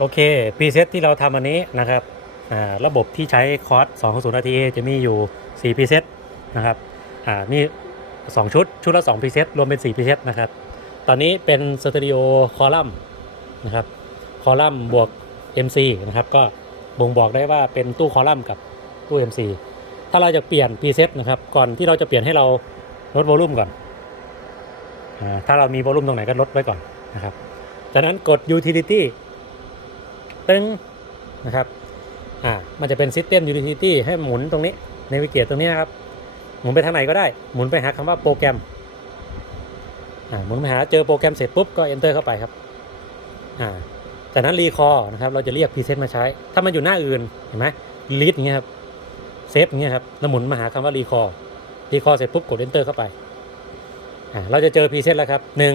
โอเคพรีเซตที่เราทำอันนี้นะครับระบบที่ใช้คอร์ส2 0 RTA จะมีอยู่ 4พรีเซตนะครับอ่านี่2ชุด ชุดละ2พรีเซตรวมเป็น 4พรีเซตนะครับ ตอนนี้เป็นสเตอริโอคอลัมน์นะครับคอลัมน์บวก MC นะครับ ก็บ่งบอกได้ว่าเป็นตู้คอลัมน์กับตู้ MC ถ้าเราจะเปลี่ยนพรีเซตนะครับ ก่อนที่เราจะเปลี่ยนให้เราลดโวลูมก่อนอถ้าเรามีโวลูมตรงไหนก็ลดไว้ก่อนนะครับ จากนั้นกด utility ตึ้งนะครับอ่ามันจะเป็น system utility ให้หมุนตรงนี้ navigate ตรงนี้นะครับ หมุนไปทางไหนก็ได้ หมุนไปหาคำว่าโปรแกรมอ่าหมุนไปหาเจอโปรแกรมเสร็จปุ๊บก็ enter เข้าไปครับอ่าจากนั้น recall นะครับเราจะเรียก preset มาใช้ ถ้ามันอยู่หน้าอื่นเห็นไหม delete อย่างเงี้ยครับ save อย่างเงี้ยครับแล้วหมุนมาหาคำว่า recall recall เสร็จปุ๊บกด enter เข้าไปอ่าเราจะเจอ preset แล้วครับหนึ่ง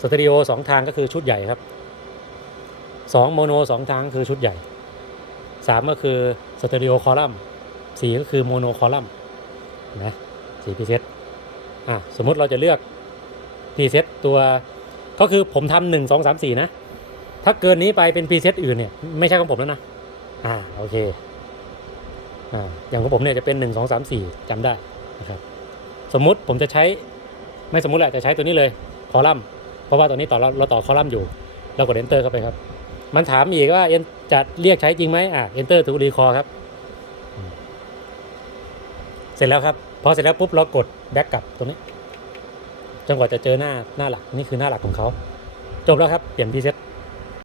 สตอริโอสองทางก็คือชุดใหญ่ครับ สองโมโนสองทางคือชุดใหญ่สามก็คือสเตอริโอคอลัมน์สี่ก็คือโมโนคอลัมน์นะสี่พรีเซตอะสมมุติเราจะเลือกพรีเซตตัวก็คือผมทำหนึ่งสองสามสี่นะ ถ้าเกินนี้ไปเป็นพรีเซตอื่นเนี่ย ไม่ใช่ของผมแล้วนะ อ่าโอเคอ่าอย่างของผมเนี่ยจะเป็นหนึ่งสองสามสี่จำได้นะครับสมมุติผมจะใช้ไม่สมมุติแหละจะใช้ตัวนี้เลยคอลัมน์เพราะว่าตัวนี้ต่อเราต่อคอลัมน์อยู่เรากด enter เข้าไปครับ มันถามอีกว่าเอ็นจะเรียกใช้จริงไหมอะ enter to recall ครับ เสร็จแล้วครับ พอเสร็จแล้วปุ๊บเรากด back กลับตรงนี้จนกว่าจะเจอหน้าหน้าหลัก นี่คือหน้าหลักของเขา จบแล้วครับ เปลี่ยน preset